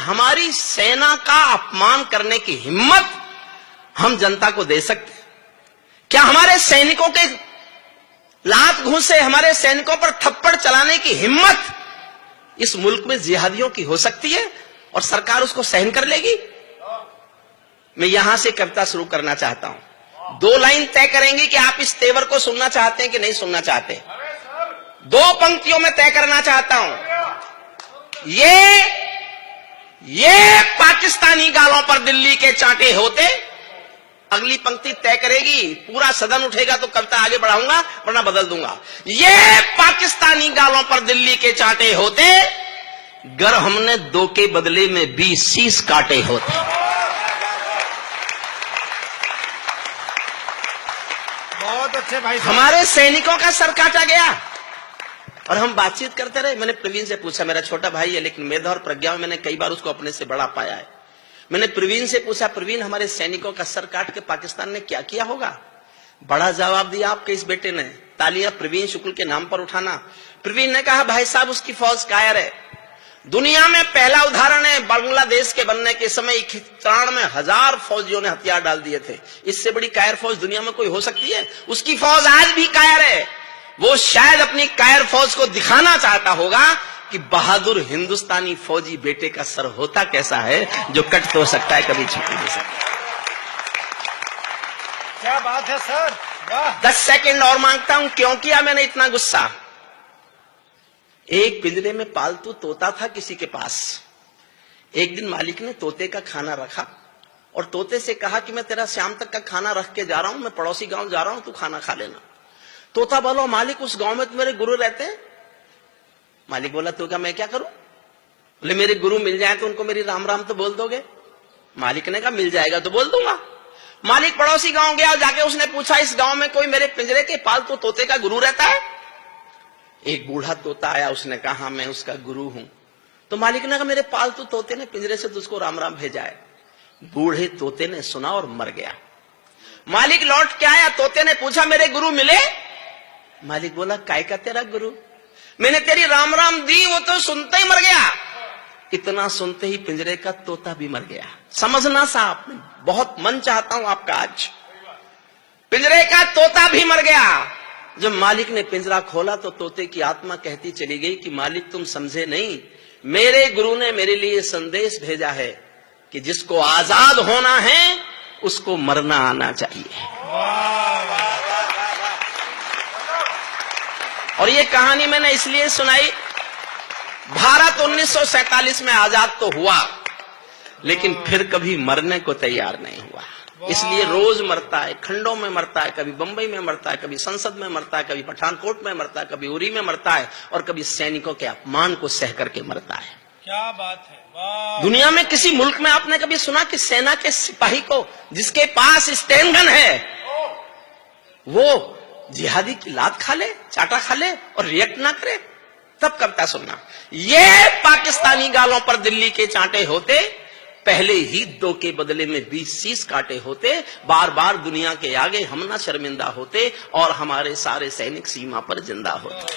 हमारी सेना का अपमान करने की हिम्मत हम जनता को दे सकते हैं? क्या हमारे सैनिकों के लात घूंसे, हमारे सैनिकों पर थप्पड़ चलाने की हिम्मत इस मुल्क में जिहादियों की हो सकती है और सरकार उसको सहन कर लेगी? मैं यहां से कविता शुरू करना चाहता हूं। 2 लाइन तय करेंगे कि आप इस तेवर को सुनना चाहते हैं कि नहीं सुनना चाहते। 2 पंक्तियों में तय करना चाहता हूं। ये पाकिस्तानी गालों पर दिल्ली के चांटे होते। अगली पंक्ति तय करेगी, पूरा सदन उठेगा तो कविता आगे बढ़ाऊंगा, वरना बदल दूंगा। ये पाकिस्तानी गालों पर दिल्ली के चांटे होते, गर हमने 2 के बदले में 20 शीश काटे होते। बहुत अच्छे भाई। हमारे सैनिकों का सर काटा गया और हम बातचीत करते रहे। मैंने प्रवीण से पूछा, मेरा छोटा भाई है लेकिन मेधा और प्रज्ञा में मैंने कई बार उसको अपने से बड़ा पाया है। मैंने प्रवीण से पूछा, प्रवीण हमारे सैनिकों का सर काट के पाकिस्तान ने क्या किया होगा? बड़ा जवाब दिया आपके इस बेटे ने। तालियां प्रवीण शुक्ल के नाम पर उठाना। प्रवीण ने कहा, भाई साहब उसकी फौज कायर है। दुनिया में पहला उदाहरण है, बांग्लादेश के बनने के समय 93 में 1000 फौजियों ने हथियार डाल दिए थे। इससे बड़ी कायर फौज दुनिया में कोई हो सकती है? उसकी फौज आज भी कायर है। वो शायद अपनी कायर फौज को दिखाना चाहता होगा कि बहादुर हिंदुस्तानी फौजी बेटे का सर होता कैसा है, जो कट तो सकता है, कभी झुक नहीं सकता। क्या बात है सर, वाह। 10 सेकंड और मांगता हूं। क्यों किया मैंने इतना गुस्सा? एक पिंजरे में पालतू तोता था किसी के पास। एक दिन मालिक ने तोते का खाना रखा और तोते से कहा कि मैं तेरा शाम तक का खाना रख के जा रहा हूं, मैं पड़ोसी गांव जा रहा हूं, तू खाना खा लेना। तोता बोला, मालिक उस गांव में तो मेरे गुरु रहते हैं। मालिक बोला, तो क्या मैं क्या करूं? बोले, मेरे गुरु मिल जाए तो उनको मेरी राम राम तो बोल दोगे? मालिक ने कहा, मिल जाएगा तो बोल दूंगा। मालिक पड़ोसी गांव गया और जाके उसने पूछा, इस गांव में कोई मेरे पिंजरे के पालतू तोते का गुरु रहता है? एक बूढ़ा तोता आया, उसने कहा, हाँ मैं उसका गुरु हूं। तो मालिक ने कहा, मेरे पालतू तोते ने पिंजरे से तुझको राम राम भेजा है। बूढ़े तोते ने सुना और मर गया। मालिक लौट के आया, तोते ने पूछा, मेरे गुरु मिले? मालिक बोला, काय का तेरा गुरु? मैंने तेरी राम राम दी, वो तो सुनते ही मर गया। इतना सुनते ही पिंजरे का तोता भी मर गया। समझना साहब, बहुत मन चाहता हूं आपका आज। पिंजरे का तोता भी मर गया। जब मालिक ने पिंजरा खोला तो तोते की आत्मा कहती चली गई कि मालिक तुम समझे नहीं, मेरे गुरु ने मेरे लिए संदेश भेजा है कि जिसको आजाद होना है उसको मरना आना चाहिए। और ये कहानी मैंने इसलिए सुनाई, भारत 1947 में आजाद तो हुआ लेकिन फिर कभी मरने को तैयार नहीं हुआ। इसलिए रोज मरता है, खंडों में मरता है, कभी बंबई में मरता है, कभी संसद में मरता है, कभी पठानकोट में मरता है, कभी उरी में मरता है और कभी सैनिकों के अपमान को सह करके मरता है। क्या बात है, वाह। दुनिया में किसी मुल्क में आपने कभी सुना कि सेना के सिपाही को, जिसके पास स्टेन गन है, वो जिहादी की लात खा ले, चाटा खा ले और रिएक्ट ना करे? तब कविता सुनना। ये पाकिस्तानी गालों पर दिल्ली के चांटे होते, पहले ही 2 के बदले में 20 शीश काटे होते। बार बार दुनिया के आगे हम ना शर्मिंदा होते और हमारे सारे सैनिक सीमा पर जिंदा होते।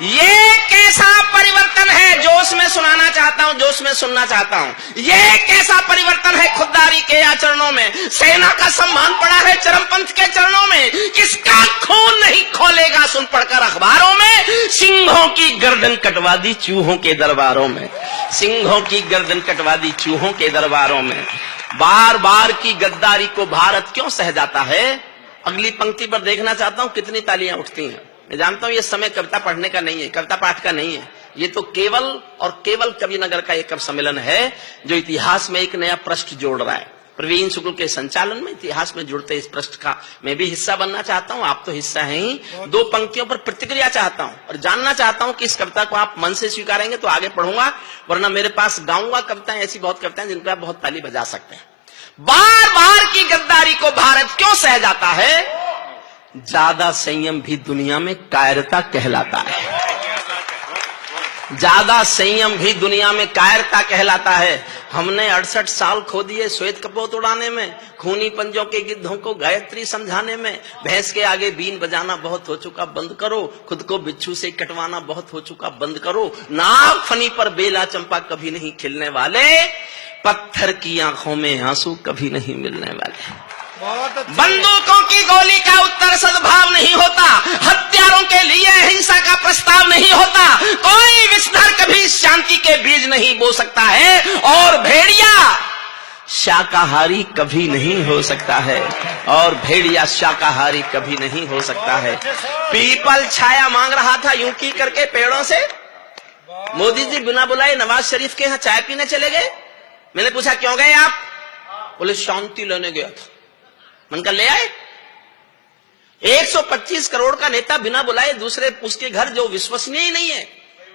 ये कैसा परिवर्तन है, जोश में सुनाना चाहता हूं, जोश में सुनना चाहता हूं। ये कैसा परिवर्तन है खुददारी के आचरणों में। सेना का सम्मान पड़ा है चरमपंथ के चरणों में। किसका खून नहीं खोलेगा सुन पढ़कर अखबारों में। सिंहों की गर्दन कटवा दी चूहों के दरबारों में। सिंहों की गर्दन कटवा दी चूहों के दरबारों में। बार बार की गद्दारी को भारत क्यों सह जाता है? अगली पंक्ति पर देखना चाहता हूं कितनी तालियां उठती हैं। मैं जानता हूं ये समय कविता पढ़ने का नहीं है, कविता पाठ का नहीं है। ये तो केवल और केवल कविनगर का एक कवि सम्मेलन है जो इतिहास में एक नया पृष्ठ जोड़ रहा है। प्रवीण शुक्ल के संचालन में इतिहास में जुड़ते इस पृष्ठ का मैं भी हिस्सा बनना चाहता हूं। आप तो हिस्सा हैं ही। 2 पंक्तियों पर प्रतिक्रिया चाहता हूं और जानना चाहता हूं कि इस कविता को आप मन से स्वीकारेंगे तो आगे पढ़ूंगा, वरना मेरे पास गाऊंगा कविताएं, ऐसी बहुत कविताएं जिन पर आप बहुत ताली बजा सकते हैं। बार बार की गद्दारी को भारत क्यों सह जाता है? ज्यादा संयम भी दुनिया में कायरता कहलाता है। ज्यादा संयम भी दुनिया में कायरता कहलाता है। हमने 68 साल खो दिए श्वेत कपोत उड़ाने में, खूनी पंजों के गिद्धों को गायत्री समझाने में। भैंस के आगे बीन बजाना बहुत हो चुका, बंद करो। खुद को बिच्छू से कटवाना बहुत हो चुका, बंद करो। नाग फनी पर बेला चंपा कभी नहीं खिलने वाले, पत्थर की आंखों में आंसू कभी नहीं मिलने वाले। बहुत अच्छे। बंदूकों की गोली का उत्तर सद्भाव नहीं होता, हत्यारों के लिए हिंसा का प्रस्ताव नहीं होता। कोई विषधर कभी शांति के बीज नहीं बो सकता है, और भेड़िया शाकाहारी कभी नहीं हो सकता है, और भेड़िया शाकाहारी कभी नहीं हो सकता है। पीपल छाया मांग रहा था यूं की करके पेड़ों से। मोदी जी बिना बुलाए नवाज शरीफ के यहाँ चाय पीने चले गए। मैंने पूछा क्यों गए आप? बोले शांति लेने गया था। मन का ले आए। 125 करोड़ का नेता बिना बुलाए दूसरे उसके घर, जो विश्वसनीय ही नहीं है,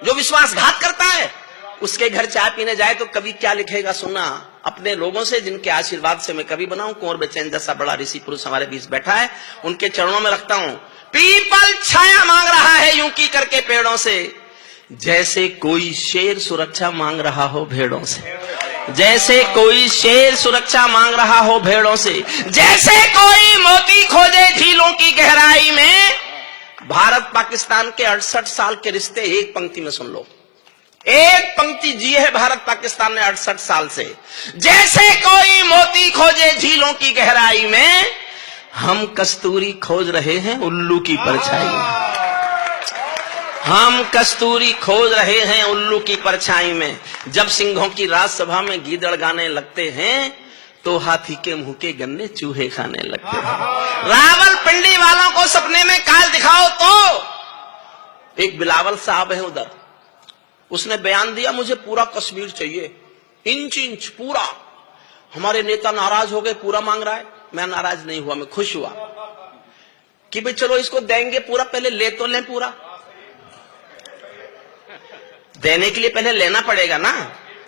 जो विश्वासघात करता है, उसके घर चाय पीने जाए तो कभी क्या लिखेगा सुना। अपने लोगों से जिनके आशीर्वाद से मैं कभी बनाऊं, कुंवर बेचैन जैसा बड़ा ऋषि पुरुष हमारे बीच बैठा है, उनके चरणों में रखता हूं। पीपल छाया मांग रहा है यूं की करके पेड़ों से, जैसे कोई शेर सुरक्षा मांग रहा हो भेड़ों से। जैसे कोई शेर सुरक्षा मांग रहा हो भेड़ों से, जैसे कोई मोती खोजे झीलों की गहराई में। भारत पाकिस्तान के 68 साल के रिश्ते एक पंक्ति में सुन लो। एक पंक्ति जी है भारत पाकिस्तान ने 68 साल से। जैसे कोई मोती खोजे झीलों की गहराई में, हम कस्तूरी खोज रहे हैं उल्लू की परछाई में। हम कस्तूरी खोज रहे हैं उल्लू की परछाई में। जब सिंहों की राजसभा में गीदड़ गाने लगते हैं, तो हाथी के मुंह के गन्ने चूहे खाने लगते हैं। रावलपिंडी वालों को सपने में काल दिखाओ तो। एक बिलावल साहब है उधर, उसने बयान दिया मुझे पूरा कश्मीर चाहिए, इंच इंच पूरा। हमारे नेता नाराज हो गए, पूरा मांग रहा है। मैं नाराज नहीं हुआ, मैं खुश हुआ कि भाई चलो इसको देंगे पूरा, पहले ले तो लें पूरा। देने के लिए पहले लेना पड़ेगा ना,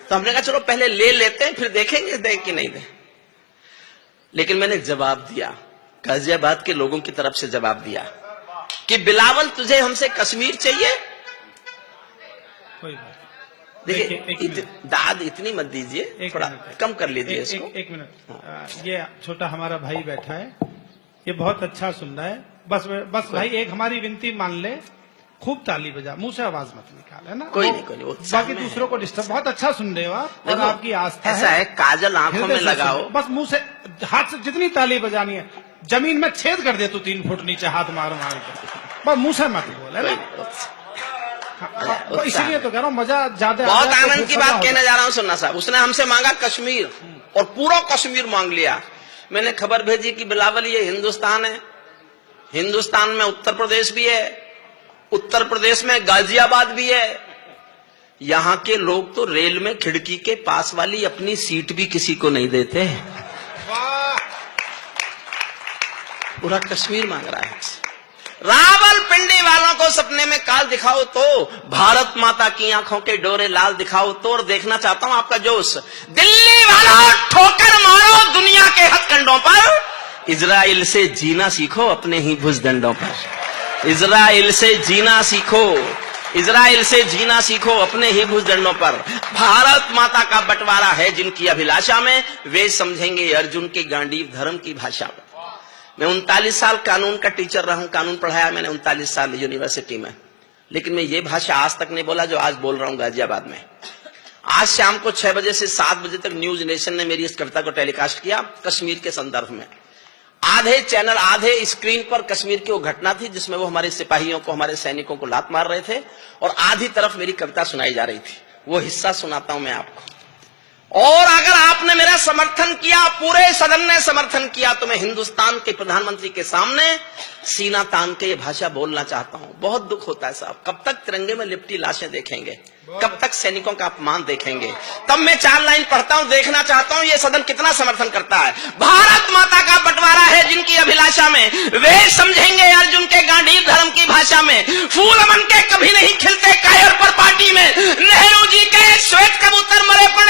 तो हमने कहा चलो पहले ले लेते हैं, फिर देखेंगे दे कि नहीं दे। लेकिन मैंने जवाब दिया, गाजियाबाद के लोगों की तरफ से जवाब दिया कि बिलावल तुझे हमसे कश्मीर चाहिए। देखिए दाद इतनी मत दीजिए, थोड़ा कम कर लीजिए इसको। एक मिनट, ये छोटा हमारा भाई बैठा है, ये बहुत अच्छा सुन रहा है। बस भाई एक हमारी विनती मान ले, खूब ताली बजा, मुंह से आवाज मत निकाल, है ना। कोई नहीं, बाकी दूसरों को डिस्टर्ब। बहुत अच्छा सुन रहे हो आप, और आपकी आस्था ऐसा है, काजल आंखों में लगाओ। बस मुंह से, हाथ से जितनी ताली बजानी है, जमीन में छेद कर दे तू 3 फुट नीचे हाथ मार मार के, बस मुंह से मत बोल, है ना। इसीलिए तो कह रहा हूँ मजा ज्यादा। बहुत आनंद की बात कहने जा रहा हूँ सुनना साहब। उसने हमसे मांगा कश्मीर, और पूरा कश्मीर मांग लिया। मैंने खबर भेजी कि बिलावल ये हिंदुस्तान है, हिंदुस्तान में उत्तर प्रदेश भी है, उत्तर प्रदेश में गाजियाबाद भी है। यहां के लोग तो रेल में खिड़की के पास वाली अपनी सीट भी किसी को नहीं देते। पूरा कश्मीर मांग रहा है। रावलपिंडी वालों को सपने में काल दिखाओ तो, भारत माता की आंखों के डोरे लाल दिखाओ तो। और देखना चाहता हूं आपका जोश। दिल्ली वालों ठोकर मारो दुनिया के हथकंडों पर, इजराइल से जीना सीखो अपने ही भुजदंडों पर। इजराइल से जीना सीखो, इजराइल से जीना सीखो अपने ही भुजदंडों पर। भारत माता का बंटवारा है जिनकी अभिलाषा में, वे समझेंगे अर्जुन के गांडीव धर्म की भाषा में। मैं 39 साल कानून का टीचर रहा हूं, कानून पढ़ाया मैंने 39 साल यूनिवर्सिटी में, लेकिन मैं ये भाषा आज तक नहीं बोला जो आज बोल रहा हूं गाजियाबाद में। आज शाम को 6 बजे से 7 बजे तक न्यूज नेशन ने मेरी इस कविता को टेलीकास्ट किया कश्मीर के संदर्भ में। आधे चैनल, आधे स्क्रीन पर कश्मीर की वो घटना थी जिसमें वो हमारे सिपाहियों को, हमारे सैनिकों को लात मार रहे थे, और आधी तरफ मेरी कविता सुनाई जा रही थी। वो हिस्सा सुनाता हूं मैं आपको। और अगर आपने मेरा समर्थन किया, पूरे सदन ने समर्थन किया, तो मैं हिंदुस्तान के प्रधानमंत्री के सामने सीना तान के ये भाषा बोलना चाहता हूं। बहुत दुख होता है साहब, कब तक तिरंगे में लिपटी लाशें देखेंगे, कब तक सैनिकों का अपमान देखेंगे। तब मैं 4 लाइन पढ़ता हूं, देखना चाहता हूं ये सदन कितना समर्थन करता है। भारत माता का बंटवारा है जिनकी अभिलाषा में, वे समझेंगे अर्जुन के गांडीव धर्म की भाषा में। फूल मन के कभी नहीं खिलते कायर पर पार्टी में, नेहरू जी के श्वेत कबूतर मरे पर